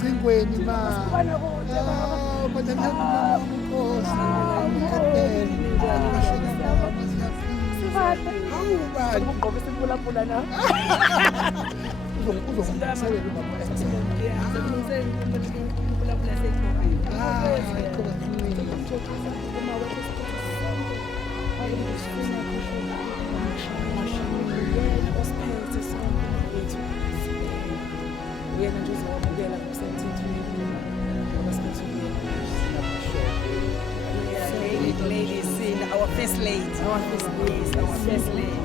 ocingweni ma. Kodwa Nkosi ngiyakupela. Awubani ugqoke isiphulaphula na uzongimsebenza ubaba. uyena nje uzowamukela ngokusemthethweni ngoba sibethukile. Ladies, sing our first lady. Our first lady. Our first lady.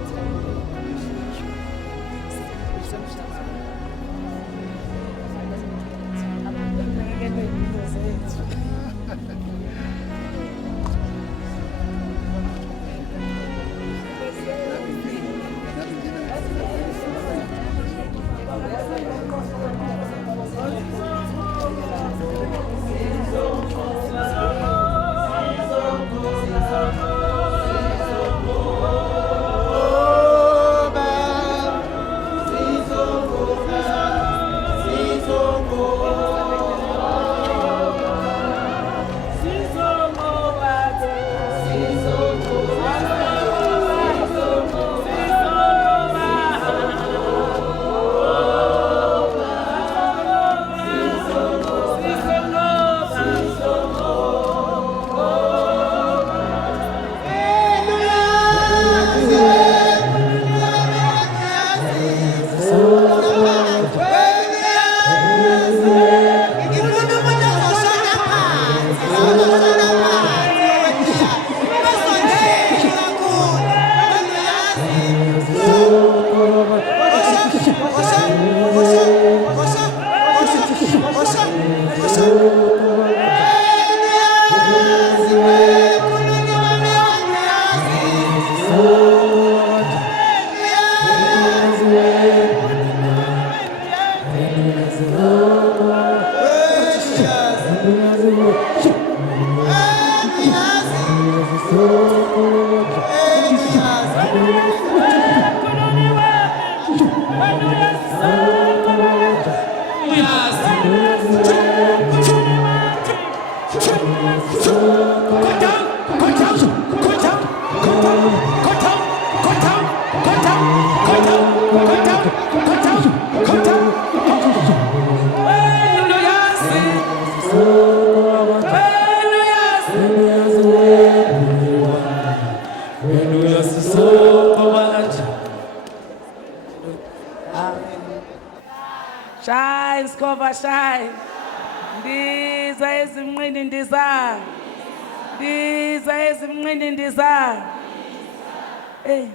Shine, Skova, shine. Ndiza ezimnqini ndiza. Ndiza ezimnqini ndiza.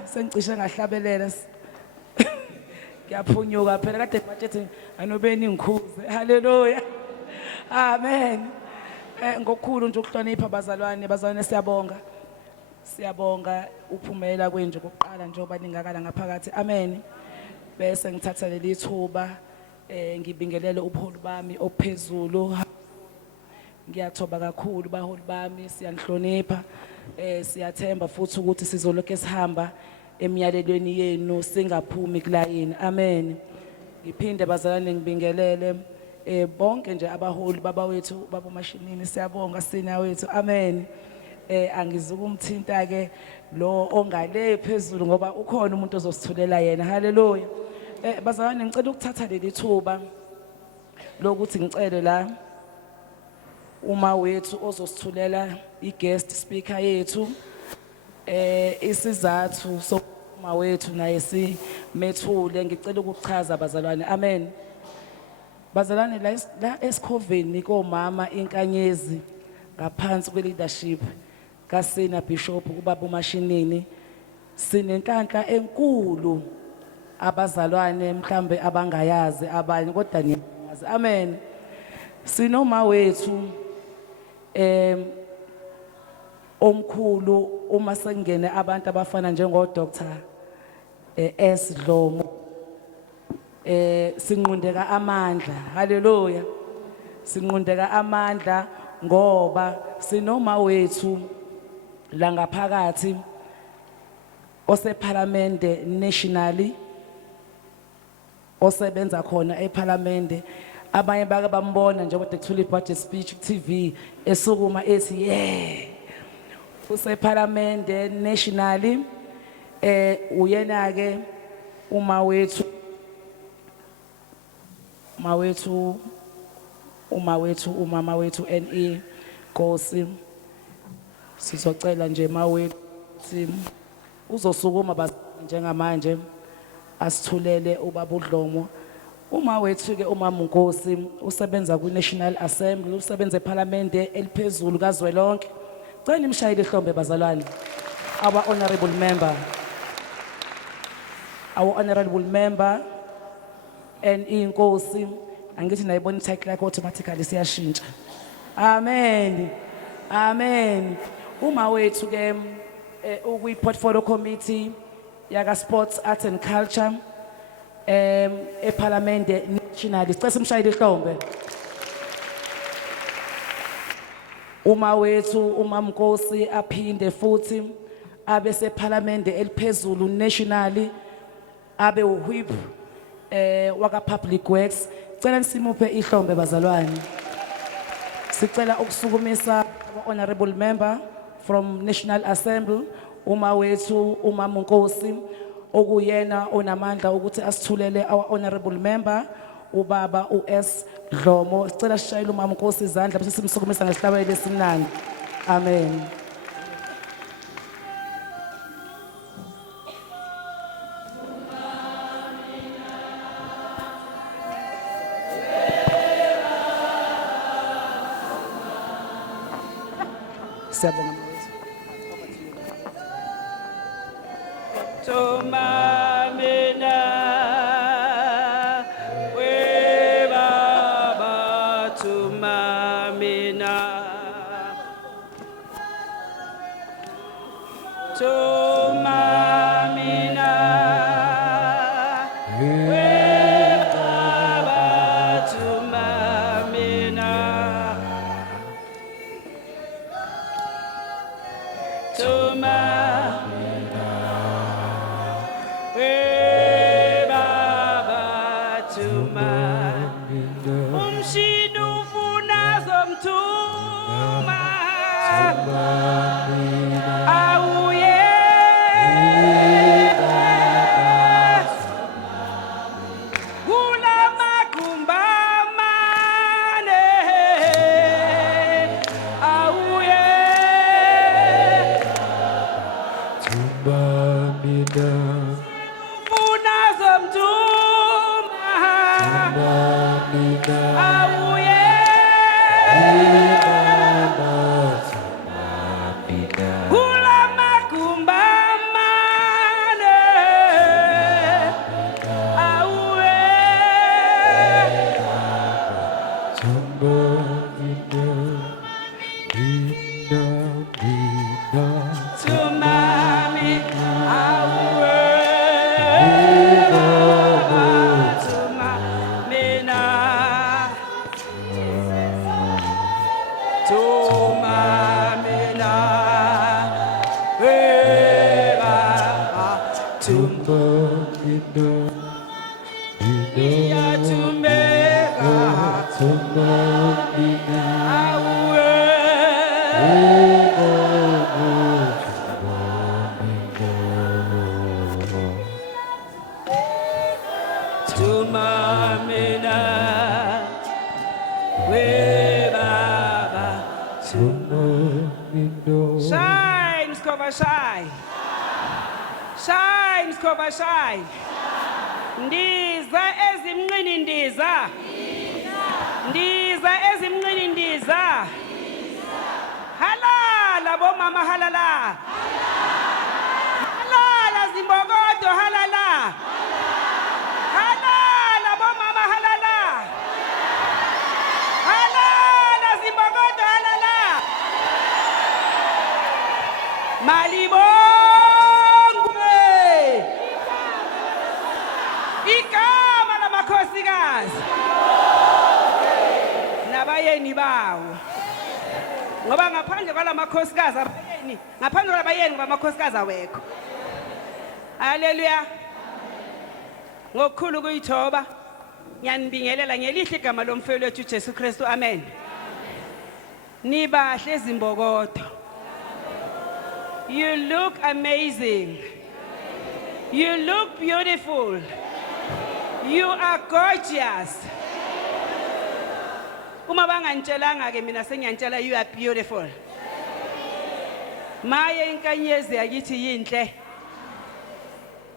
Sengicishe ngahlabelela. Ngiyaphunyuka phela kade bathi anobeni ngikhuze. Haleluya. Amen. Ngokukhulu nje ukuhlonipha bazalwane siyabonga. Siyabonga uphumela kwenje kokuqala njengoba ningakala ngaphakathi. Amen. Bese ngithatha leli thuba ngibingelele ubuholi bami ophezulu. Ngiyathoba kakhulu baholi bami, siyanihlonipha. Siyathemba futhi ukuthi sizoloke sihamba emiyalelweni yenu singaphumi kulayini. Amen. Ngiphinde bazalwane ngibingelele bonke nje abaholi baba wethu baba mashinini siyabonga sina wethu. Amen. Angizukumthinta ke lo ongale phezulu ngoba ukhona umuntu ozosithulela yena. Haleluya. Bazalwane ngicela ukuthatha leli thuba lokuthi ngicele la uma wethu ozosithulela i-guest speaker yethu isizathu sokuma wethu naye simethule. Ngicela ukuchaza bazalwane. Amen. Bazalwane la esikhoveni komama inkanyezi ngaphansi kwe-leadership kaSina Bishop ubaba uMashinini sinenhlanhla enkulu abazalwane mhlambe abangayazi abanye kodwa niyazi. Amen. Sinoma wethu omkhulu uma sengene abantu abafana njengo Dr. S Dlomo sinqundeka amandla. Haleluya. Sinqundeka amandla ngoba sinoma wethu la ngaphakathi osePhalamende nationally osebenza khona ePhalamende abanye bake bambona njengoba ekuthula i-budget speech ku-TV esukuma ethi usephalamende nationally uyena ke umama wethu NE Nkosi sizocela nje mawethu uzosukuma njengamanje asithulele ubaba uDlomo. Uma wethu ke umama Nkosi usebenza ku-National Assembly, usebenza ePhalamende eliphezulu kazwelonke. Cela nimshayele ihlombe bazalwane. Our honorable member NE Nkosi, angithi nayibona i-title yakhe automatically siyashintsha. Amen. Amen. Uma wethu ke ukwi-portfolio committee yaka Sports, Arts and Culture ePhalamende national. Sicela simshayele ihlombe. Uma wethu umama Nkosi aphinde futhi abe sePhalamende eliphezulu national, abe uWhip waka Public Works. Cela nisimuphe ihlombe bazalwane. Sicela ukusukumisa honorable member from National Assembly uma wethu umama Nkosi okuyena onamandla ukuthi asithulele our honorable member ubaba uS Dlomo. Sicela sishayele umama Nkosi izandla bese simsukumisa ngesihlabelelo esimnandi. Amen. Siyabonga mawethu. Tumamina, we Baba, tumamina, tumamina, we Baba, tumamina, tumamina. Umshini ufuna zomthuma awuye kulamagumba amane awuye ufuna zomthuma awuye kulamagumba amane awuye tumami awuye tumamina tumamina we Baba tumamina ya tumeka awuye tumamina we Baba shine Skova shine shine Skova shine ndiza ezimnqini ndiza halala bomama halala halala zimbokodo halala halala bomama halala halala zimbokodo halala malibongwe igama lamakhosikazi nabayeni bawo ngoba ngaphandle kwalamakhosikazi abayeni ngaphandle kwalabayeni ngamakhosikazi awekho. Haleluya. Ngokukhulu kuyithoba Ngiyanibingelela ngelihle igama lomfowethu wethu Jesu Kristu. Amen. Nibahle ezimbokodo. You look amazing. You look beautiful. You are gorgeous. Uma bangantshela ke mina sengiyantshela you are beautiful. Maye inkanyezi yakithi yinhle.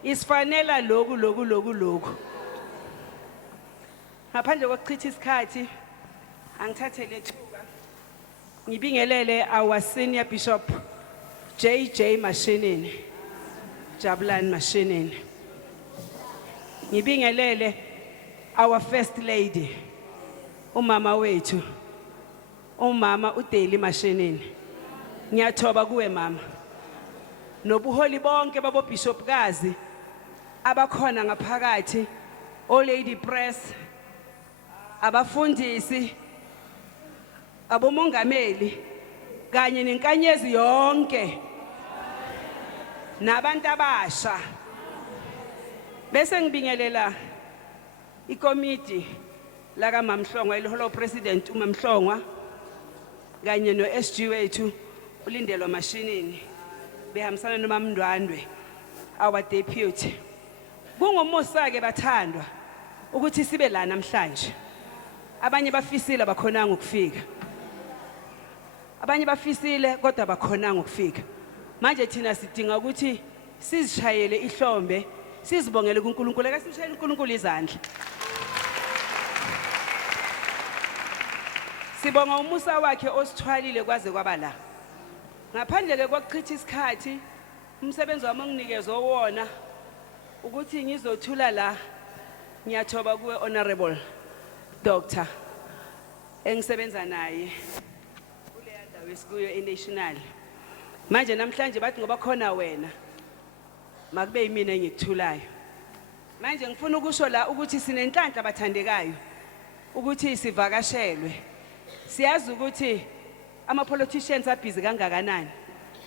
Isifanela lokhu. Ngaphandle kokuchitha isikhathi angithathe lethuba ngibingelele our senior bishop JJ Mashinini. Jabulani Mashinini. Ngibingelele our first lady umama wethu umama uDaily Mashinini. Ngiyathoba kuwe mama nobuholi bonke babo bishop kazi abakhona ngaphakathi o lady press abafundisi abomongameli kanye nenkanyezi yonke nabantu abasha bese ngibingelela ikomiti la kaMamhlongwa iliholo president uMamhlongwa kanye no SG wethu uLindelwa Mashinini behambisana noMamndwandwe our deputy. Kungumusa ke bathandwa ukuthi sibe la namhlanje. Abanye bafisile abakhonanga ukufika. Abanye bafisile kodwa abakhonanga ukufika. Manje thina sidinga ukuthi sizishayele ihlombe, sizibongele kuNkulunkulu, ake sishayele uNkulunkulu izandla. Sibonga umusa wakhe osithwalile kwaze kwaba la. Ngaphandle ke kokuchitha isikhathi, umsebenzi wami onginikeze wona ukuthi ngizothula la. Ngiyathoba kuwe honorable doctor engisebenza naye kule ndawo esikuyo eNational. Manje namhlanje bathi ngoba khona wena makube yimina engikuthulayo. Manje ngifuna ukusho la ukuthi sinenhlanhla abathandekayo ukuthi sivakashelwe. Siyazi ukuthi ama politicians abhizi kangakanani.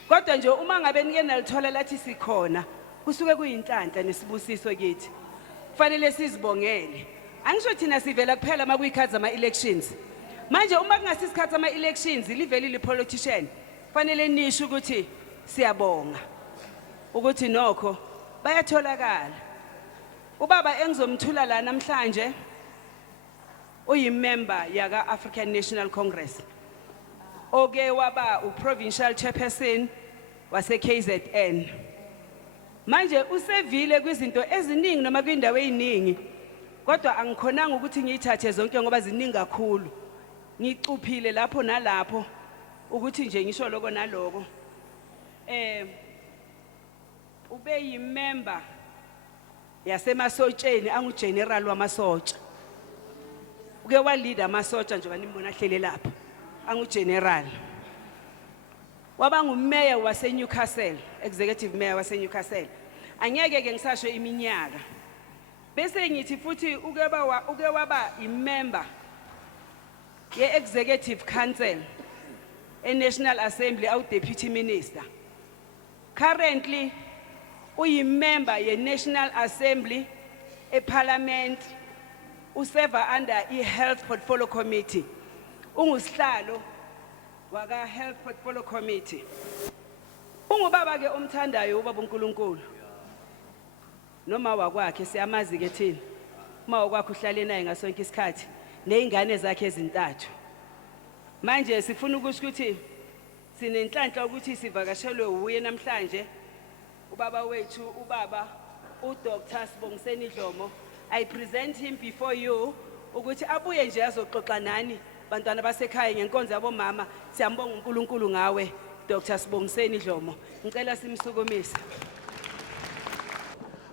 Kodwa nje uma ngabe nike nalithola lathi sikhona kusuke kuyinhlanhla nesibusiso kithi. Kufanele sizibongele. Angisho thina sivela kuphela makuyikhathi ama elections. Manje uma kungasisikhathi ama elections liveli li politician kufanele nisho ukuthi siyabonga ukuthi nokho bayatholakala. Ubaba engizomthula la namhlanje uyimember yaka African National Congress. Oke waba uprovincial chairperson wase KZN. Manje usevile kwizinto eziningi noma kwindawo eziningi. Kodwa angikhonanga ukuthi ngiyithathe zonke ngoba ziningi kakhulu. Ngicuphile lapho nalapho ukuthi nje ngisho lokho naloko. Ube yimember yasemasotsheni angugeneral wamasotsha. Uke wa leader amasotsha njengoba nimbona hlele lapha. Angugeneral. Waba ngumayor wase Newcastle, executive mayor wase Newcastle. Angeke ke ngisasho iminyaka. Bese ngithi futhi uke waba imember ye executive council eNational Assembly awu deputy minister. Currently uyimember ye National Assembly eParliament userve under iHealth Portfolio Committee. Ungusihlalo waka Health Portfolio Committee. Ungubaba ke umthandayo ubaba uNkulunkulu. Noma wakwakhe siyamazi ke thina. Uma wakwakhe uhlale naye ngasonke isikhathi nezingane zakhe ezintathu. Manje sifuna ukusho ukuthi sinenhlanhla ukuthi sivakashelwe uye namhlanje ubaba wethu ubaba uDr Sibongiseni Dlomo. I present him before you ukuthi abuye nje azoxoxa nani bantwana basekhaya ngenkonzo yabomama. Siyambonga uNkulunkulu ngawe Dr Sibongiseni Dlomo. Ngicela simsukumise.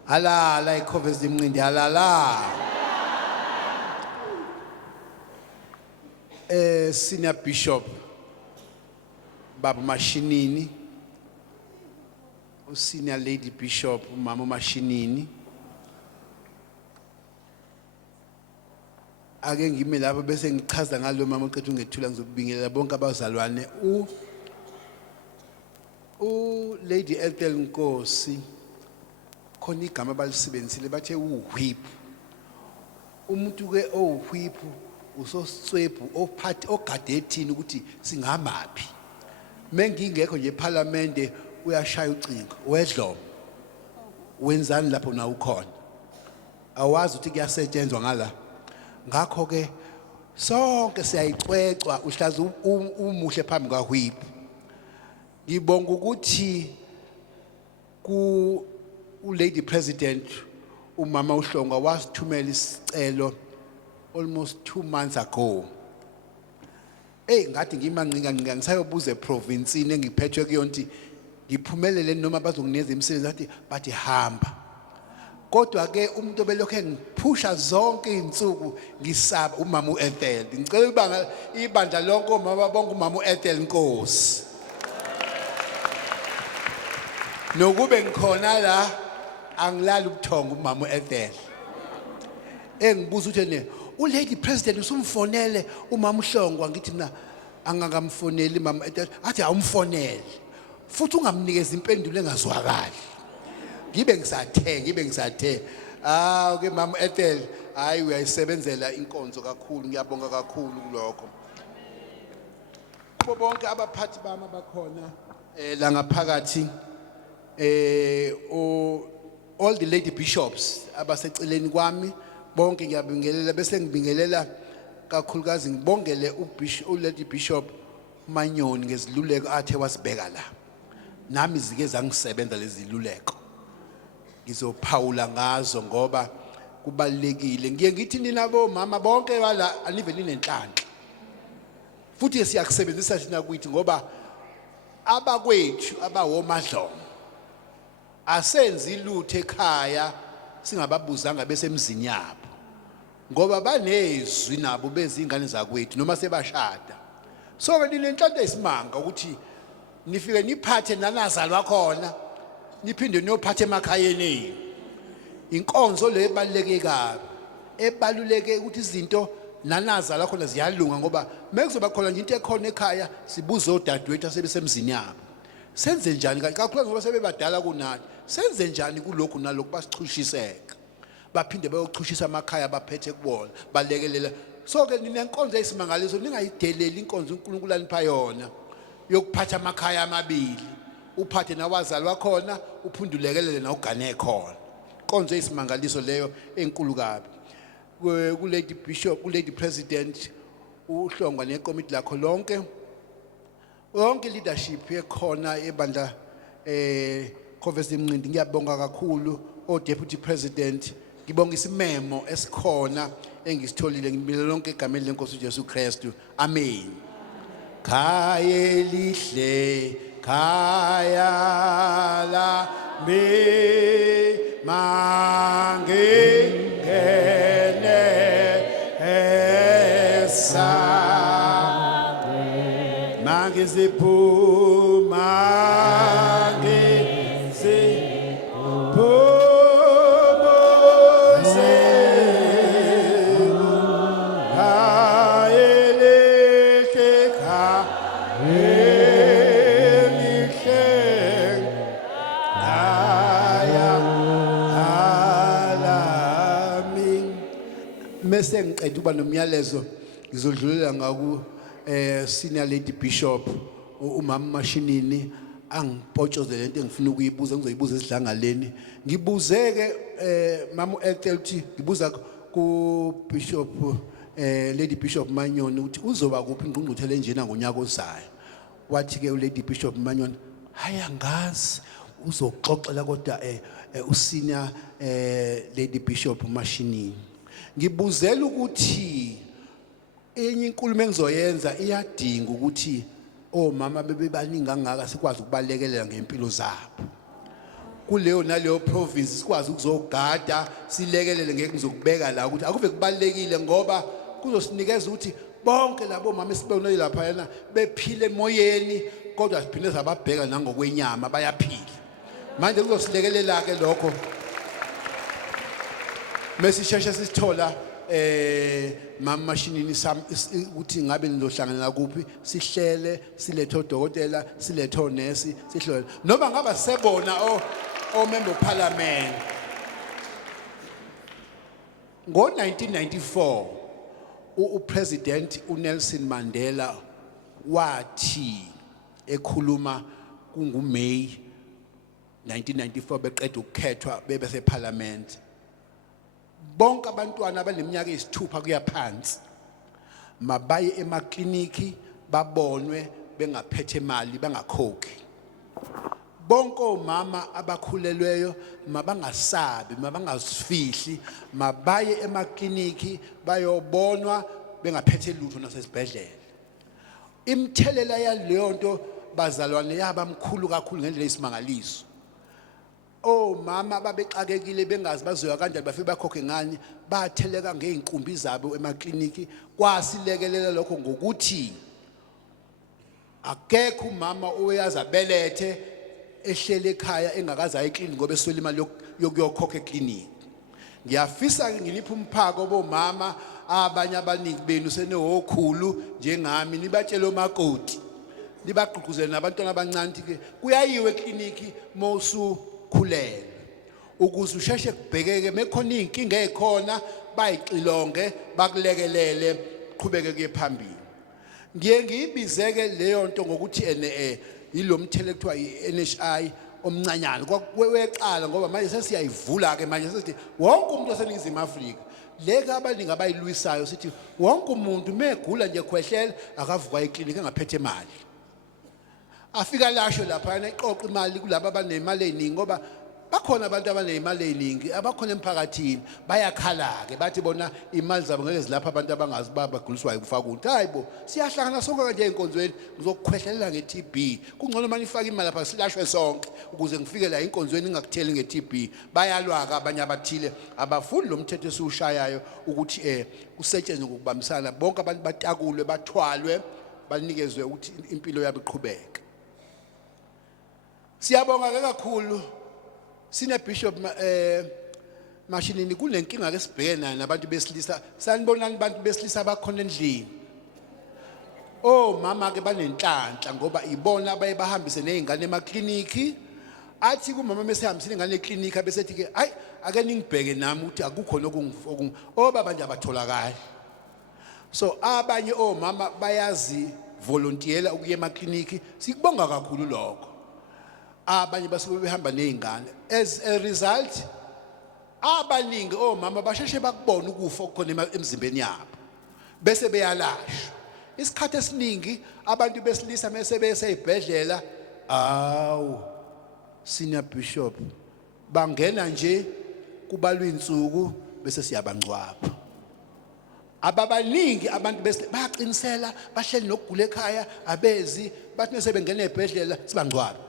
Alala ikhobezi imncindi alala. Senior Bishop Baba Mashinini, Senior Lady Bishop Mama Mashinini. Ake ngime lapha bese ngichaza ngalo mama uqethe ungethula ngizokubingelela bonke abazalwane Lady Ethel Nkosi khona igama abalisebenzisile bathe whip umuntu ke owuhwiphu usoswebhu ophathi ogade ethini ukuthi singamaphi mengingekho nje eParliament uyashaya ucingo wedlo wenzani lapho na ukhona awazi ukuthi kuyasetshenzwa ngala ngakho ke sonke siyayicwecwa uhlaza umuhle phambi kwaHwiphu ngibonga ukuthi ku Lady President umama uHlongwa wasithumela isicelo almost 2 months ago ngathi ngimanqinga ngisayobuza eprovince engiphethwe kuyonti ngiphumelele noma bazongineza imisebenzi athi bathi hamba kodwa ke umuntu obelokho engiphusha zonke izinsuku ngisaba umama uEthel ngicela ibandla lonke omama bonke umama uEthel Nkosi nokube ngikhona la angilala ubuthongo umama uEthel engibuza ukuthi ne uLady President usumfonele umama uHlongwa ngithi mina angakamfoneli mama Ethel athi awumfonele futhi ungamnikeza impendulo engazwakali ngibe ngisathe ke mama Ethel hayi uyayisebenzela inkonzo kakhulu ngiyabonga kakhulu kulokho kubo bonke abaphathi bami abakhona la ngaphakathi all the lady bishops abaseceleni kwami bonke ngiyabingelela bese ngibingelela kakhulukazi ngibongele uLady Bishop Manyoni ngeziluleko athe wasibeka la nami zike zangisebenza lezi ziluleko ngizophawula ngazo ngoba kubalekile ngiye ngithi nina bomama bonke wala anive ninenhlanhla futhi siyakusebenzisa thina kwithi ngoba abakwethu abawomadlomo asenzi lutho ekhaya singababuzanga bese emzini yabo ngoba banezwi nabo bezingane zakwethu noma sebashada so ke ninenhlanhla esimanga ukuthi nifike niphathe nanazalwa khona niphinde niyophatha emakhayeni inkonzo le ebaluleke kabi ebaluleke ukuthi izinto nanazalwa khona ziyalunga ngoba mekuzoba khona nje into ekhona ekhaya sibuza odadewethu asebesemzini yabo senze njani kakhulu ngoba sebebadala kunathi senze njani kulokhu nalokhu basichushiseka baphinde bayochushisa amakhaya baphethe kubona balekelela so ke ninenkonzo eyisimangaliso ningayideleli inkonzo uNkulunkulu anipha yona yokuphatha amakhaya amabili uphathe nawazalwa khona uphundulekelele nawugane khona inkonzo eyisimangaliso leyo enkulu kabi ku-Lady Bishop ku-Lady President uHlongwa nekomiti lakho lonke yonke leadership ekhona ebandla Conference Mncindi ngiyabonga kakhulu Deputy President ngibonga isimemo esikhona engisitholile ngibingelela lonke egameni lenkosi uJesu Kristu amen khaya elihle khaya la mangene mangiziphuma mese ngiqeda uba nomyalezo ngizodlulela ngaku Senior Lady Bishop umama Mashinini angipotshozele lento engifuna ukuyibuza ngizoyibuza esidlangaleni ngibuzeke mama uEthel ngibuza ku Bishop Lady Bishop Manyoni ukuthi uzoba kuphi ingqungquthela njena ngonyaka ozayo wathi ke uLady Bishop Manyoni hayi angazi uzoxoxela kodwa uSenior Lady Bishop Mashinini ngibuzela ukuthi enye inkulumo engizoyenza iyadinga ukuthi omama bebebaningi kangaka sikwazi ukubalekelela ngempilo zabo kuleyo naleyo province sikwazi ukuzogada silekelele ngeke ngizokubeka la ukuthi akuve kubalekile ngoba kuzosinikeza ukuthi bonke labo mama esibonile lapha yana bephile emoyeni kodwa siphinde sababheka nangokwenyama bayaphila manje kuzosilekelela ke lokho mesisheshe sithola mama Mashinini ukuthi ngabe nizohlangana kuphi sihlele silethe odokotela silethe onesi sihlole noma ngaba sebona o member parliament Ngo-1994 uPresident uNelson Mandela wathi ekhuluma kunguMay 1994 beqeda ukukhethwa bebese parliament, bonke abantwana abaneminyaka eyisithupha kuya phansi mabaye emakliniki babonwe bengaphethe imali bangakhokhi. Bonke omama abakhulelweyo mabangasabi mabangazifihli mabaye emakliniki bayobonwa bengaphethe lutho nasesibhedlela. Imthelela yaleyo nto bazalwane yabamkhulu kakhulu ngendlela esimangaliso. Omama babexakekile bengazi bazoya kanjani bafike bakhokhe ngani batheleka ngeinkumbi zabo emakliniki. Kwasilekelela lokho ngokuthi akekho umama oyaza belethe ehlele ekhaya engakaza ekliniki ngoba eswele imali yokuyokhokha ekliniki. Ngiyafisa ngilipha umphako bomama abanye abaningi benu senehokhulu njengami nibatshela omakoti nibagqugquzele nabantwana abancane ke kuyayiwe ekliniki mosu khulele ukuze usheshe kubhekeke mekhona inkinga ekhona bayixilonge bakulekelele qhubeke kuye phambili. Ngiye ngiyibizeke leyo nto ngokuthi yilomthele ekuthiwa iNHI omncanyana weqala ngoba manje sesiyayivula ke manje sithi wonke umuntu oseningizimu Afrika leke abaningi abayilwisayo sithi wonke umuntu megula nje khwehlela akavuka ekliniki engaphethe imali. Afika lasho lapha eqoqa imali kulabo abanemali eningi ngoba bakhona abantu abanemali eningi abakhona emphakathini bayakhala ke bathi bona imali zabo ngeke zilapha abantu abangazi baguliswayo ukufaka ukuthi hayibo siyahlangana sonke kanje enkonzweni ngizokukhwehlelela ngeTB kungcono manje ifaka imali lapha silashwe sonke ukuze ngifike la enkonzweni ngingakutheli ngeTB. Bayalwaka abanye abathile abafuni lo mthetho esiwushayayo ukuthi kusetshenzwe ngokubambisana bonke abantu batakulwe bathwalwe banikezwe ukuthi impilo yabo iqhubeke. Siyabonga kakhulu sine Bishop Mashinini kunenkinga ke sibhekene nayo nabantu besilisa. Sanibonani abantu besilisa abakhona endlini. Mama ke banenhlanhla ngoba ibona abaye bahambise nezingane emakliniki. Athi kumama mesehambisile ingane ekliniki abesethi ke hayi ake ningibheke nami ukuthi akukho baba nje abatholakala. So abanye omama bayazi volunteer ukuya emakliniki sikubonga kakhulu lokho. Abanye basuke behamba nezingane as a result abaningi omama basheshe bakubona ukufa okukhona emzimbeni yabo bese beyalashwa. Isikhathi esiningi abantu besilisa mase beseyibhedlela senior bishop bangena nje kubalwa insuku bese siyabangcwaba. Ababaningi abantu bayaqinisela bahleli nokugula ekhaya abezi bathi mase bengena ebhedlela sibangcwaba.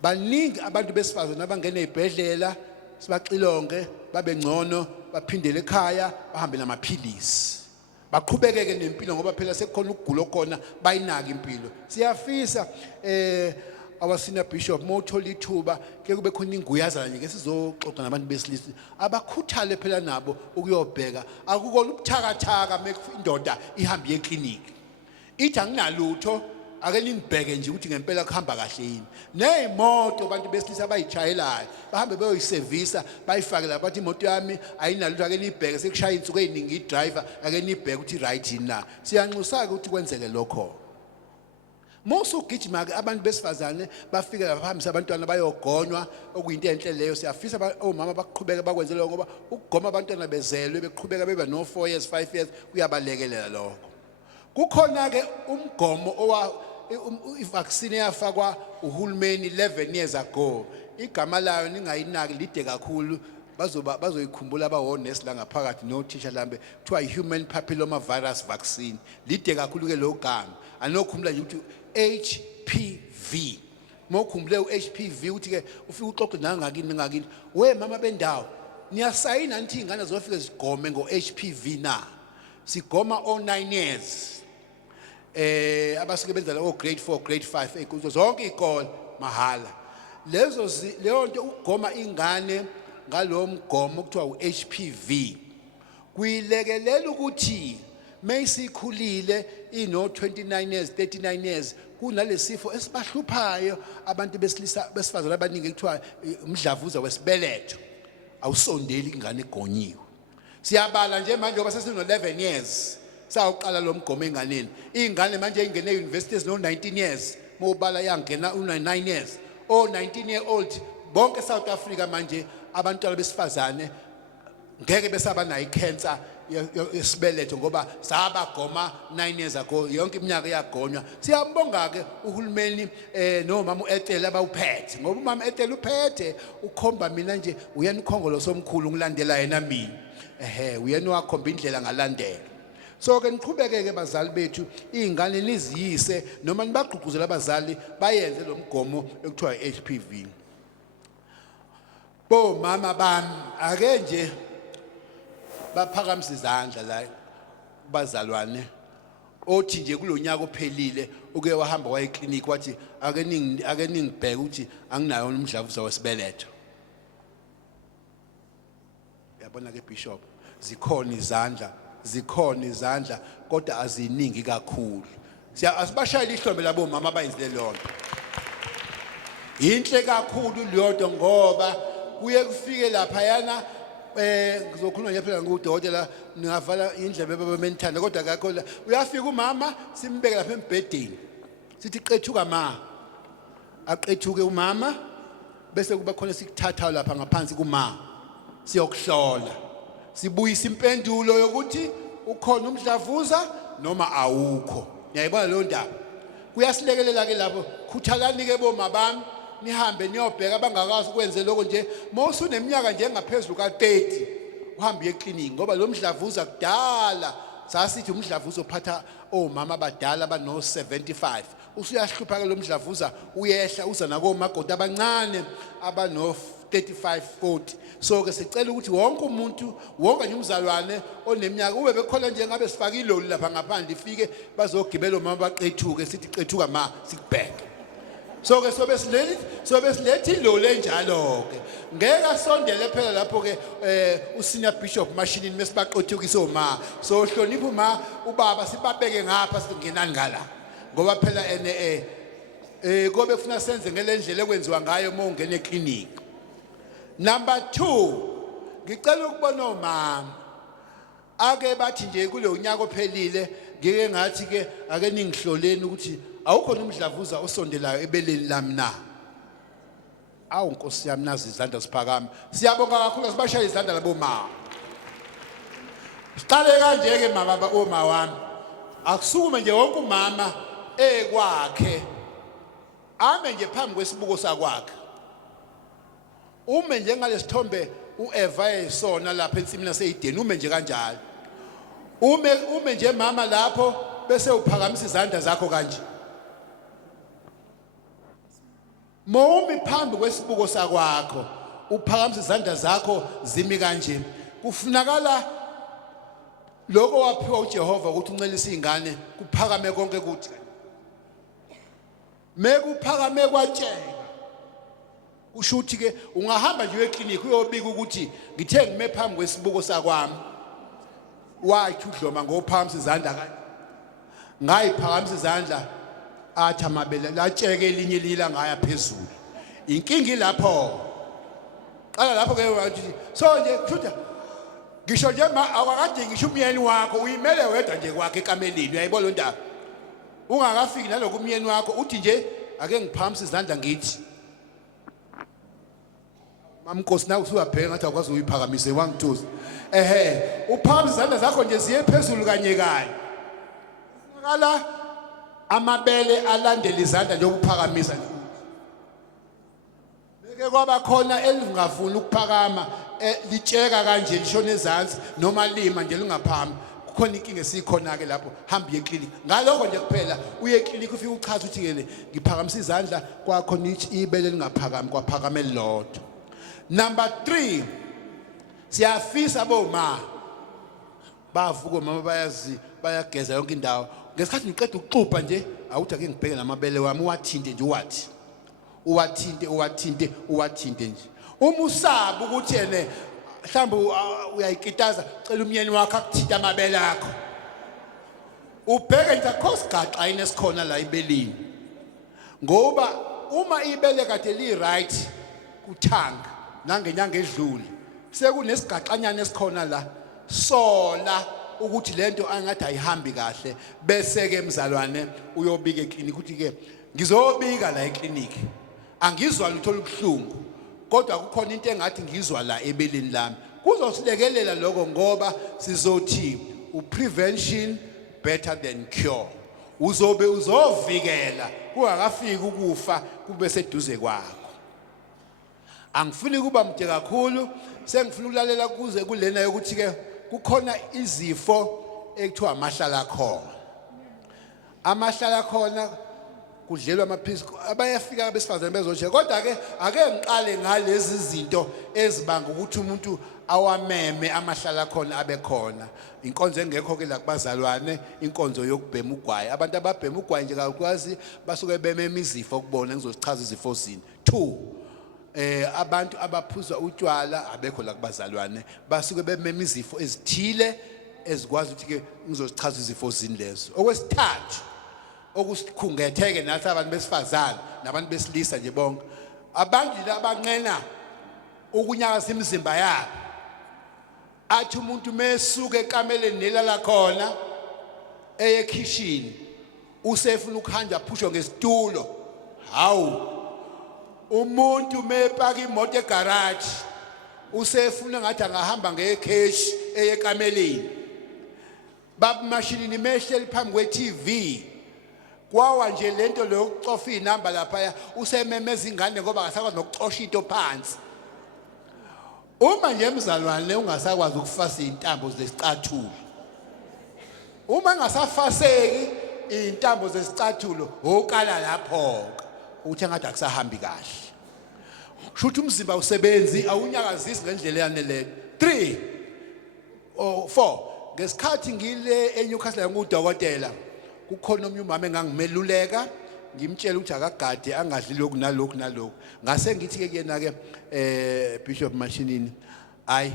Baningi abantu besifazane abangena ezibhedlela sibaxilonge babe ngcono baphindele ekhaya bahambe namaphilisi baqhubekeke nempilo ngoba phela sekukhona ukugula okona bayinaka impilo. Siyafisa our senior bishop mothola ithuba ke kube khona inguyazana nje ke sizoxoxa nabantu besilisa abakhuthale phela nabo ukuyobheka akukona ubuthakathaka indoda ihamba ekliniki ithi anginalutho ake ningibheke nje ukuthi ngempela kuhamba kahle yini. Nezimoto abantu besilisa abayijayelayo bahambe beyoyisevisa bayifake lapha bathi imoto yami ayinalutho ake nibheke sekushaya insuku eziningi idriver ake nibheke ukuthi right yini na. Siyanxusa ukuthi kwenzeke lokho. Mosu gijima ke abantu besifazane bafike bahambisa abantwana bayogonywa okuyinto enhle leyo. Siyafisa omama baqhubeke bakwenze lokho ngoba ukugoma abantwana bezelwe beqhubeka beba no 4 years 5 years kuyabalekelela lokho. Kukhona ke umgomo ivaccine yafakwa uhulumeni 11 years ago. Igama layo ningayinaki lide kakhulu bazoyikhumbula abahonest la ngaphakathi nothisha lambe kuthiwa human papilloma virus vaccine. Lide kakhulu ke lo gama anokhumula nje ukuthi HPV. Mokhumbule uHPV uthi ke ufika uxoxe ngakini we mama bendawo niyasayina nithi ingane zofike zigome ngoHPV na. Sigoma 9 years. Abasuke benza la grade 4 grade 5 kuzo zonke izikole mahala. Leyo nto ukugoma ingane ngalo mgomo kuthiwa uHPV kuyilekelela ukuthi mayisikhulile ino 29 years 39 years kunalesifo esibahluphayo abantu besilisa besifazana abaningi kuthiwa umdlavuza wesibeletho awusondeli ingane egonyiwe. Siyabala nje manje ngoba sesino 11 years sawuqala lo mgomo enganeni. Ingane manje ingene universities no 19 years, mobala yangena u 9 years. O 19-year-old bonke South Africa manje abantwana besifazane ngeke besaba nayo icancer yesibeletho ngoba sabagoma 9 years ago, yonke iminyaka iyagonywa. Siyambonga ke uhulumeni no mama uEtel abawuphethe ngoba umama uEtel uphethe ukhomba mina nje uyena ukhongolo somkhulu ngilandela yena mina. Uyena wakhomba indlela ngalandela. So ke niqhubeke ke bazali bethu izingane niziyise noma nibagqugquzela abazali bayenze lo mgomo ekuthiwa iHPV. Bo mama bami ake nje baphakamisa izandla la bazalwane othi nje kulonyaka ophelile uke wahamba waye clinic wathi ake ningibheke ukuthi anginayo umdlavuza wesibeletho. Yabona ke Bishop zikhona izandla kodwa aziningi kakhulu. Asibashayile ihlombe labo mama abayenzile lonto. Inhle kakhulu liyodwa ngoba kuye kufike lapha yana ngizokhuluma nje phela ngudokotela ningavala indlebe bebenithanda kodwa akakho la uyafika umama simbeke lapha embhedeni sithi qethuka ma aqethuke umama bese kuba khona sikuthatha lapha ngaphansi kuma siyokuhlola sibuyisa impendulo yokuthi ukhona umdlavuza noma awukho. Ngiyayibona lo ndaba kuyasilekelela ke lapho. Khuthalani ke boma bami nihambe niyobheka abangakazi ukwenze lokho nje mawusuneminyaka nje engaphezulu ka30 uhambe eclinic ngoba lo mdlavuza kudala sasithi umdlavuza ophatha omama abadala abano 75 usuyahluphaka lo mdlavuza uyehla uza nako magoda abancane abano 35 40. So ke sicela ukuthi wonke umuntu wonke nje umzalwane oneminyaka ube bekhona nje ngabe sifaka iloli lapha ngaphandle ifike bazogibela omama baqethuke sithi qethuka ma sikubheke. So ke sobe silethi iloli enjalo ke ngeke asondele phela lapho ke usenior bishop mashinini mesibaqothukisa oma so hlonipha uma ubaba sibabeke ngapha singenani ngala ngoba phela kobe kufuna senze ngelendlela ekwenziwa ngayo uma ungena eclinic. Number 2 ngicela ukubona omama ake bathi nje kule unyaka ophelile ngeke ngathi ke ake ningihloleni ukuthi awukhona umdlavuza osondelayo ebeleni lami na. Awu Nkosi yami nazi izandla siphakama. Siyabonga kakhulu sibashaya izandla labo mama. Siqale kanje ke mama oma wami. Akusukume nje wonke umama kwakhe. Ame nje phambi kwesibuko sakwakhe. Ume nje ngalesithombe uEva esona lapha ensimini yaseEden ume nje kanjalo. Ume nje mama lapho bese uphakamisa izandla zakho kanje. Mawumi phambi kwesibuko sakwakho uphakamisa izandla zakho zimi kanje. Kufunakala lokho waphiwa uJehova ukuthi uncelise izingane kuphakame konke kuthi. Mekuphakame kwatsheka. Kusho ukuthi ke ungahamba nje eclinic uyobika ukuthi ngithe ngime phambi kwesibuko sakwami. Wathi udloma ngophakamisa izandla kanje. Ngayiphakamisa izandla athi amabele latsheke elinye lila ngaya phezulu. Inkingi lapho. Qala lapho ke wathi so nje kushuda ngisho nje awakade ngisho umyeni wakho uyimele wedwa nje kwakhe ekamelini uyayibona lo ndaba. Ungakafiki naloku umyeni wakho uthi nje ake ngiphakamisa izandla ngithi Mamnkosi nawe usuyabheka ngathi akwazi uyiphakamise wangithuza. Uphakamisa izandla zakho nje siye phezulu kanye kanye. Ngala amabele alandela izandla nje ukuphakamisa nje. Beke kwaba khona elingafuni ukuphakama litsheka kanje lishona ezantsi noma lima nje lingaphami. Kukhona inkinga esikhona ke lapho hamba uye eclinic. Ngalokho nje kuphela uye eclinic ufike uchaza ukuthi ke ngiphakamisa izandla kwakho nithi ibele lingaphakami kwaphakame lodwa. Number 3 siyafisa boma bavuka mama bayageza yonke indawo. Ngesikhathi ngiqeda ukuxubha nje awuthi ake ngibheke namabele wami uwathinte nje uwathinte nje. Uma usaba ukuthi ene mhlawumbe uyayikitaza cela umyeni wakho akuthinte amabele akho. Ubheke nje akho sigaxa yini esikhona la ibelini. Ngoba uma ibele kade li right kuthanga nangenyanga edlule sekunesigaqanyana esikhona la sola ukuthi lento angathi ayihambi kahle bese ke mzalwane uyobika eklinikhi ukuthi ke ngizobika la eklinikhi angizwa lutho olubuhlungu kodwa kukhona into engathi ngizwa la ebeleni lami kuzosilekelela lokho ngoba sizothi uprevention better than cure uzobe uzovikela kungakafiki ukufa kube seduze kwakho angifuni kuba mde kakhulu sengifuna ukulalela kuze kulena yokuthi ke kukhona izifo ekuthiwa amahlala khona kudlelwa amaphilisi abayafika abesifazane bezoshaya kodwa ke ake ngiqale ngalezi zinto ezibanga ukuthi umuntu awameme amahlala khona abe khona inkonzo engekho ke la kubazalwane inkonzo yokubhema ugwayi abantu ababhema ugwayi nje kakhulukazi basuke bemema izifo kubona ngizosichaza izifo zini 2 abantu abaphuza utshwala abekho la kubazalwane basuke bemema izifo ezithile ezikwazi ukuthi ke ngizosichaza izifo zini lezo okwesithathu okusikhungetheke nathi abantu besifazane nabantu besilisa nje bonke abantu labanqena ukunyakaza imizimba yabo athi umuntu mesuke ekameleni nelala khona eye kitchen usefuna ukuhanja aphushwe ngesitulo hawu umuntu mepaka imoto egarage usefuna ngathi angahamba ngekheshi eye ekameleni baba mashinini mehleli phambi kwe-TV kwawa nje lento lokucofa inamba lapha usememeza ingane ngoba akasakwazi nokuxosha into phansi uma nje mzalwane ungasakwazi ukufasa intambo zesicathulo uma engasafaseki intambo zesicathulo okala lapho uthi engathi akusahambi kahle shuthu umzimba usebenzi awunyakazisi ngendlela yanele 3 or 4 ngesikhathi ngile eNewcastle ngudokotela kukhona omnye umama engangimeluleka ngimtshela ukuthi akagade angadli lokhu nalokhu ngase ngithi ke kuyena ke Bishop Mashinini hayi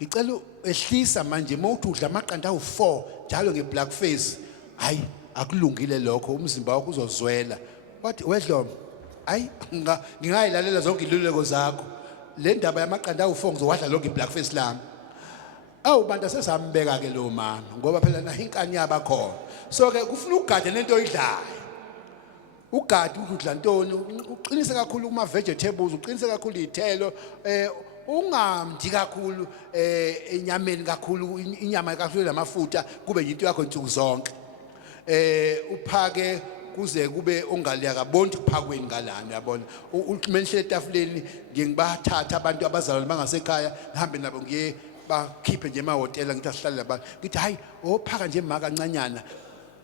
ngicela ehlisa manje mawuthi udla amaqanda awu4 njalo ngeblack face hayi akulungile lokho umzimba wakho uzozwela wathi wedlomo hayi ngingayilalela zonke iluleko zakho le ndaba yamaqanda awu4 ngizowadla lokho iblack face lami awu bantu sesambeka ke lo mama ngoba phela na inkani yabakhona so ke kufuna ukugada lento oyidlayo ugadi ukudla ntoni uqinise kakhulu kuma vegetables uqinise kakhulu izithelo ungamdi kakhulu enyameni kakhulu inyama kakhulu lamafutha kube into yakho insuku zonke uphake kuze kube ongaliya kabonti kuphakweni ngalana yabona umenhle etafuleni ngibathatha abantu abazalwane bangasekhaya ngihambe nabo ngiye bakhiphe nje emahotela ngithi asihlale labantu ngithi hayi ophaka nje maka kancanyana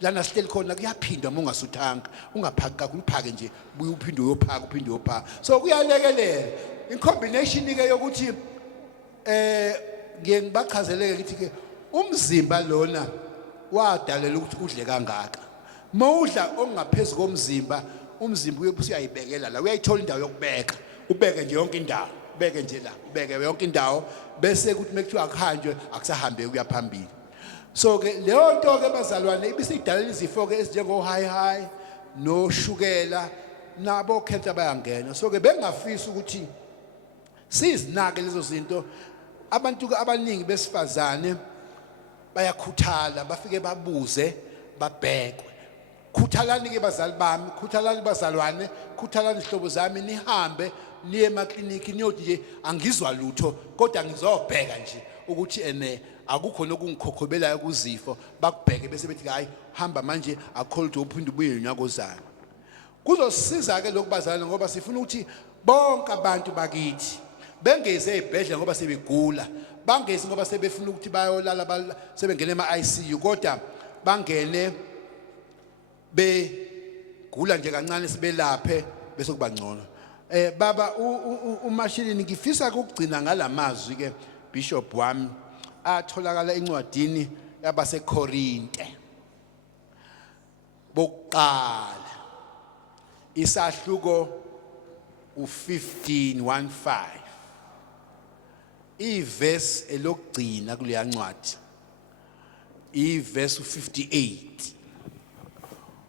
lana sihleli khona kuyaphindwa uma ungasuthanga ungaphaki kakhulu uphake nje buye uphinde uyophaka so kuyalekelela incombination ke yokuthi ngiye ngibachazeleke ngithi ke umzimba lona wadalela ukuthi udle kangaka mawudla ongaphezulu komzimba umzimba uyayibekela la uyayithola indawo yokubeka ubeke nje yonke indawo ubeke nje la ubeke yonke indawo bese kuthi mekuthiwa akuhanjwe akusahambe kuya phambili so ke leyo nto ke bazalwane ibisidalela izifo ke ezinjengo high no shukela nabo cancer bayangena so ke bengafisa ukuthi sizinake lezo zinto abantu abaningi besifazane bayakhuthala bafike babuze babhekwe khuthalani ke bazali bami khuthalani bazalwane khuthalani ihlobo zami nihambe niye emakliniki niyothi nje angizwa lutho kodwa ngizobheka nje ukuthi akukho nokungikhokhobelayo kuzifo bakubheke bese bethi hayi hamba manje akholde uphinde ubuye unyaka ozayo kuzosisiza ke lokubazalana ngoba sifuna ukuthi bonke abantu bakithi bengeze ezibhedlela ngoba sebegula bangezi ngoba sebefuna ukuthi bayolala sebengena ema-ICU kodwa bangene begula nje kancane sibelaphe bese kuba ngcono baba uMashinini ngifisa ukugcina ngalamazwi ke Bishop wami atholakala encwadini yabaseKorinte bokuqala isahluko u15:15 iverse elokugcina kuleya ncwadi iverse u58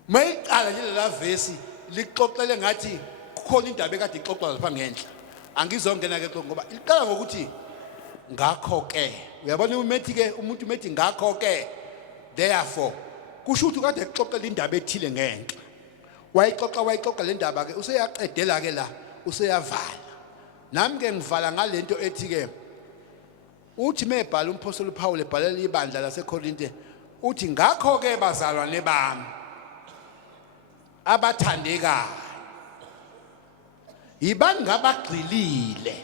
mayiqala nje la verse lixoxele ngathi kukhona indaba ekade ixoxwa lapha ngenhla angizongena ke ngoba iqala ngokuthi ngakho ke uyabona umethi ke umuntu umethi ngakho ke therefore kusho ukuthi kade exoxela indaba ethile ngenhla wayixoxa le ndaba ke useyaqedela ke la useyavala nami ke ngivala ngalento ethi ke uthi mebhala umpostoli Paul ebhalela ibandla laseKorinte uthi ngakho ke bazalwane bami abathandekayo yibani ngabagxilile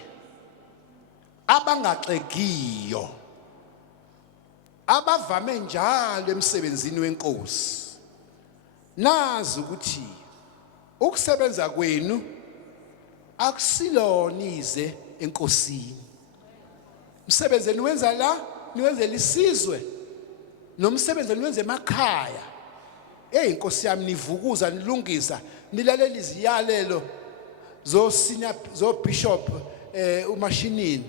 abangaxegiyo abavame njalo emsebenzini wenkosi nazi ukuthi ukusebenza kwenu akusilonize enkosini umsebenzi niwenza la niwenzela isizwe nomsebenzi niwenza emakhaya inkosi yami nivukuza nilungisa nilalela iziyalelo zo bishop umashinini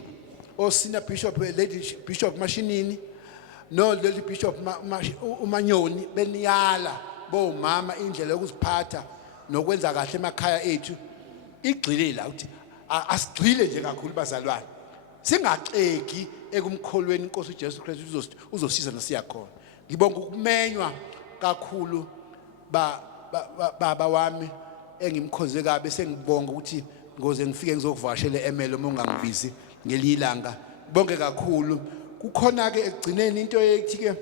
senior bishop lady bishop mashinini no lady bishop umanyoni beniyala bomama indlela yokuziphatha nokwenza kahle emakhaya ethu igxilile uthi asigxile nje kakhulu bazalwane singaxegi ekumkholweni inkosi uJesu Kristu uzosiza nasiyakhona ngibonga ukumenywa kakhulu baba wami engimkhonze kabe sengibonga ukuthi ngoze ngifike ngizokuvashela eMelo uma ungangibizi ngelilanga bonke kakhulu kukhona ke egcineni into ethi ke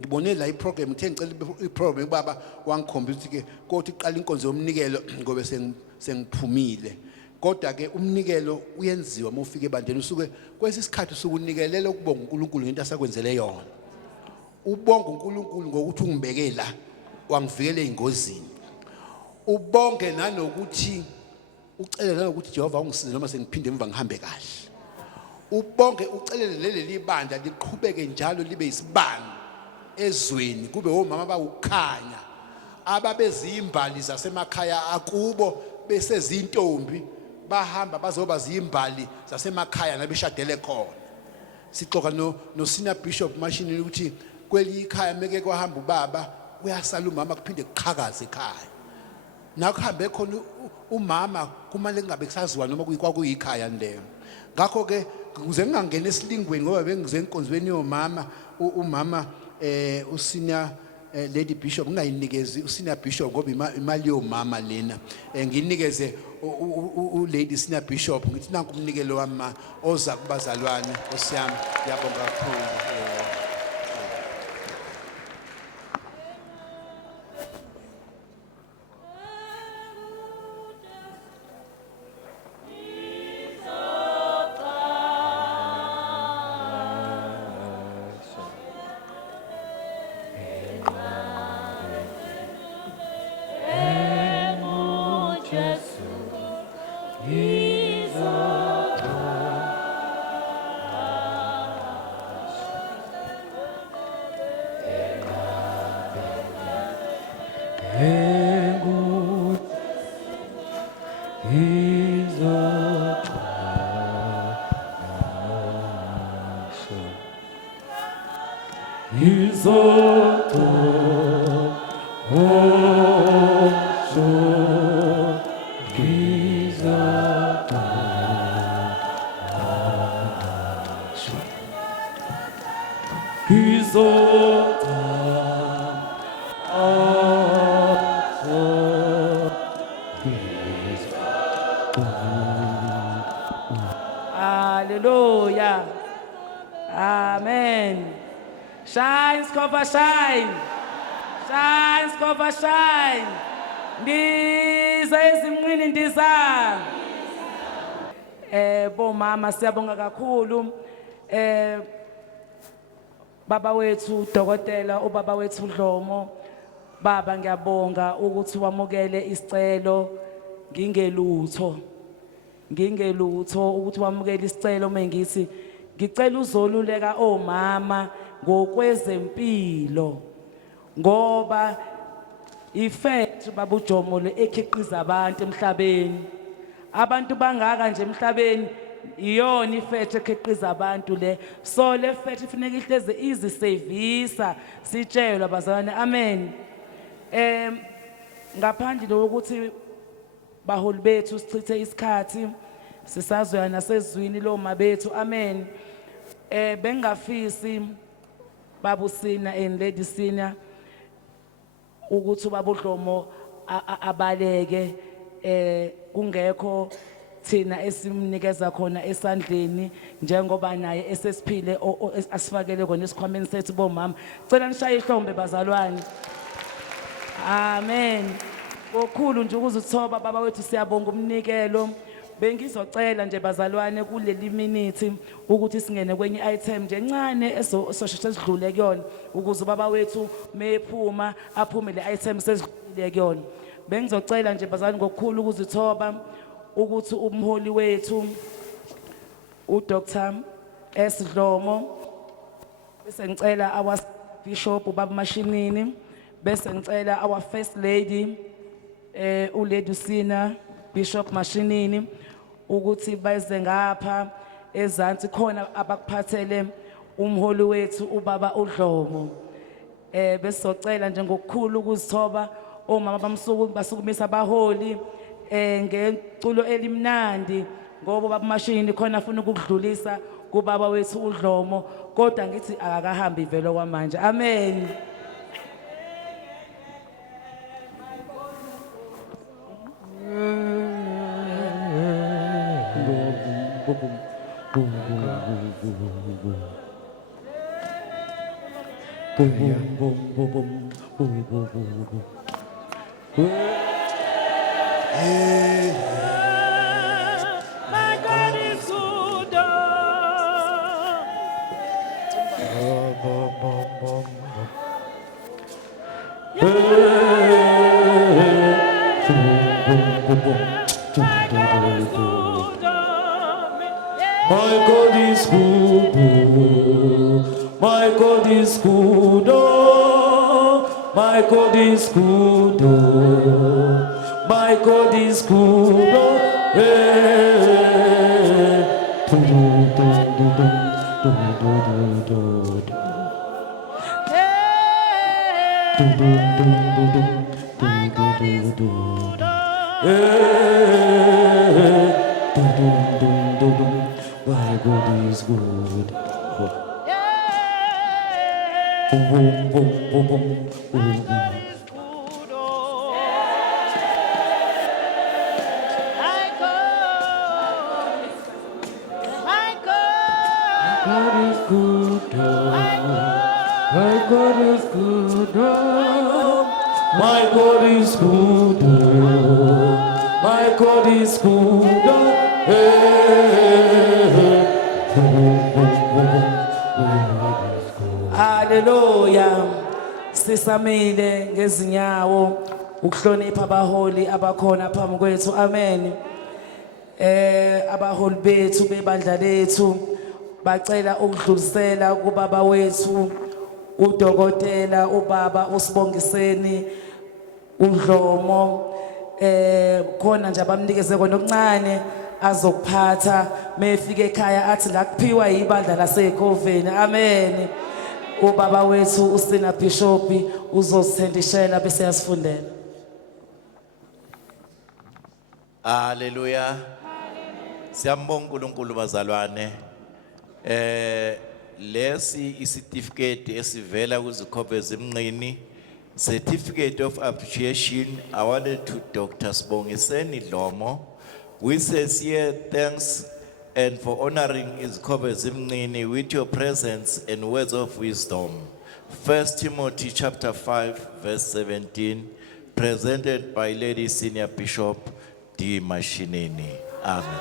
ngibone la iprogram ngithe ngicela iprogram baba wangikhomba ukuthi ke kothi iqala inkonzo yomnikelo ngobe sengiphumile kodwa ke umnikelo uyenziwa uma ufike ebandleni usuke kwesisikhathi sokunikelela ukubonga uNkulunkulu ngento asakwenzele yona ubonga uNkulunkulu ngokuthi ungibeke la wangivikela ezingozini ubonge nanokuthi ucelele nanokuthi Jehova ungisize noma sengiphinde emva ngihambe kahle ubonge ucelele leli bandla liqhubeke njalo libe isibani ezweni kube omama bawukhanya ababezimbali zasemakhaya akubo bese zintombi bahamba bazoba zimbali zasemakhaya nabeshadele khona sixoxa no senior bishop mashinini ukuthi kweli ikhaya meke kwahamba ubaba uyasala umama kuphinde kuqhakaze ekhaya nakuhambe khona umama kumele kungabe kusaziwa noma kwakuyikhaya ndelo ngakho ke kuze ngingangena esilingweni ngoba bengize enkonzweni yomama umama usenior lady bishop ngingayinikezi usenior bishop ngoba imali yomama lena nginikeze lady senior bishop ngithi nanku umnikelo wami oza kubazalwane osiyami yabonga kakhulu Hallelujah. Amen. Shine, Scoffer, shine. Shine, Scoffer, shine. Ndiza ezimqini ndiza. Bomama siyabonga kakhulu. Baba wethu Dokotela, ubaba wethu Dlomo. Baba ngiyabonga ukuthi wamukele isicelo ngingelutho ukuthi wamukele isicelo mengithi ngicela uzoluleka omama ngokwezempilo ngoba ifethu baba uJomo le ekhiqiza abantu emhlabeni abantu bangaka nje emhlabeni iyona ifethu ekhiqiza abantu le so le fethu ifuneka ihleze izisevisa sitshelwa bazalwane amen ngaphandle lokuthi baholi bethu sichithe isikhathi sisazoya nasezwini lo mabethu amen bengafisi babusina and lady senior ukuthi ubabudlomo abaleke kungekho thina esimnikeza khona esandleni njengoba naye esesiphile asifakele kona isikhwameni sethu bomama cela nishaye ihlombe bazalwane amen kokhulu nje ukuzithoba baba wethu siyabonga umnikelo bengizocela nje bazalwane kuleli minute ukuthi singene kwenye item nje encane esosheshe sidlule kuyona ukuze baba wethu mephuma aphume le item sesidlule kuyona bengizocela nje bazalwane ngokukhulu ukuzithoba ukuthi umholi wethu uDr S Dlomo bese ngicela our bishop ubaba Mashinini bese ngicela our first lady uLady Sina Bishop Mashinini ukuthi beze ngapha ezansi khona abakuphathele umholi wethu ubaba uDlomo bese socela nje ngokukhulu ukuzithoba omama basukumisa abaholi ngeculo elimnandi ngoba baba Mashini khona afuna ukudlulisa kubaba wethu uDlomo kodwa ngithi akakahambi ivelo kwamanje amen My God is good. My God is good. My God is good. My God is good. My God is good. My God is good. My God is good. God is good. My God is good. My God is good. My God is good. Hallelujah sisamile ngezinyawo ukuhlonipha abaholi abakhona phambi kwethu amen abaholi bethu bebandla lethu bacela ukudlulisela kubaba wethu udokotela ubaba uSibongiseni uDlomo khona nje abamnikeze kona okuncane azokuphatha mefika ekhaya athi la kuphiwa ibandla laseGoveni amen ubaba wethu uSina Bishop uzosithendishela bese yasifundela Hallelujah. Siyambonga uNkulunkulu bazalwane. Lesi certificate esivela kuzikhophe zimnqini certificate of appreciation awarded to Dr. Sibongiseni Dlomo. We say sincere thanks and for honoring izikhophe zimnqini with your presence and words of wisdom. 1 Timothy chapter 5 verse 17 presented by Lady Senior Bishop D. Mashinini. Amen.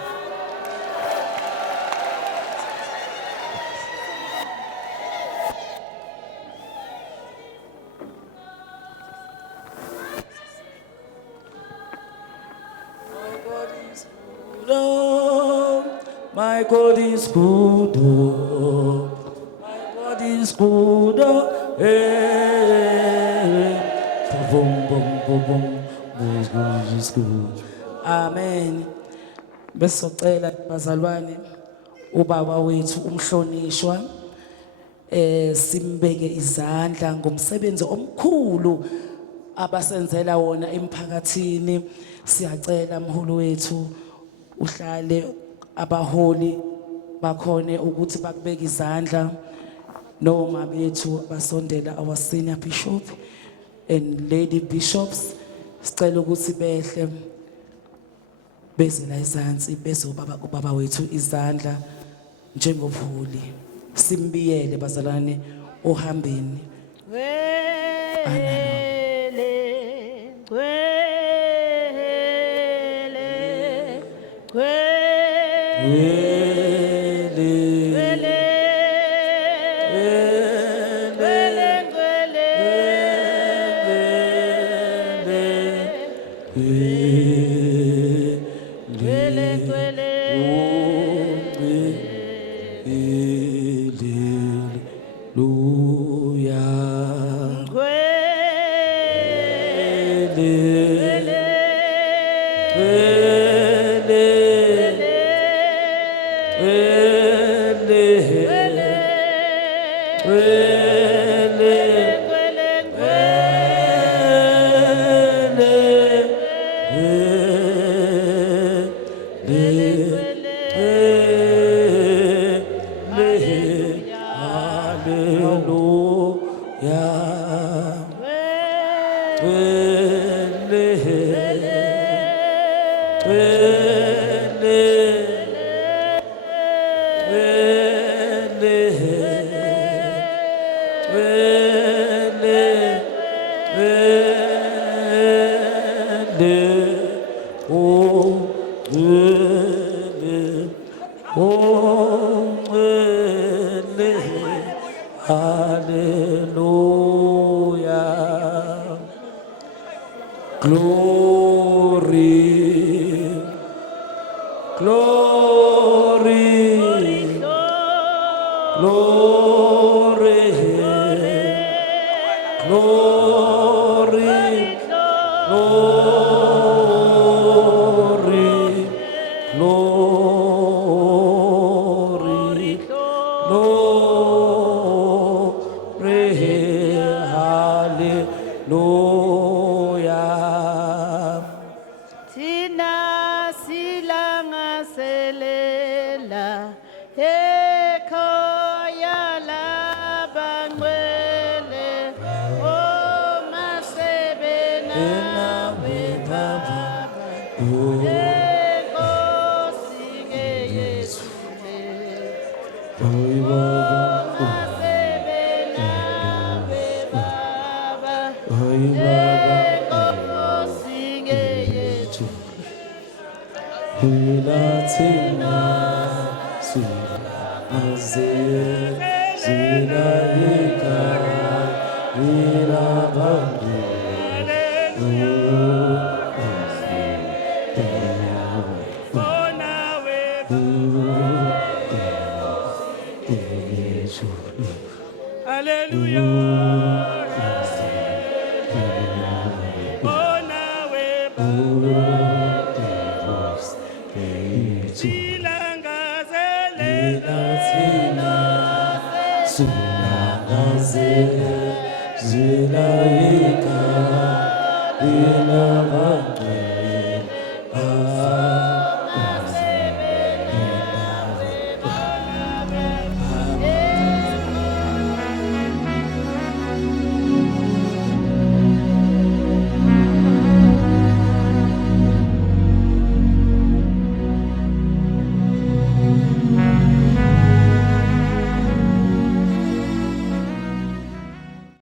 My God is good. My God is good. My God is good. Amen. Besocela bazalwane ubaba wethu umhlonishwa simbeke izandla ngomsebenzi omkhulu abasenzela wona emphakathini siyacela mholi wethu uhlale abaholi bakhone ukuthi bakubeka izandla noma bethu basondela our senior bishop and lady bishops sicela ukuthi behle beze la izansi bezobaba kubaba wethu izandla njengobuholi simbiyele bazalwane ohambeni Hallelujah. Glory. Glory. Glory. Glory. Glory. Glory. Glory. Hallelujah. Tina silangaselela ekhoya labangcwele omasebena webaba enkosi ngeyesu omasebena webaba enkosi ngeyesu Ilatina zina ika ila bandu Zina ika ila bandu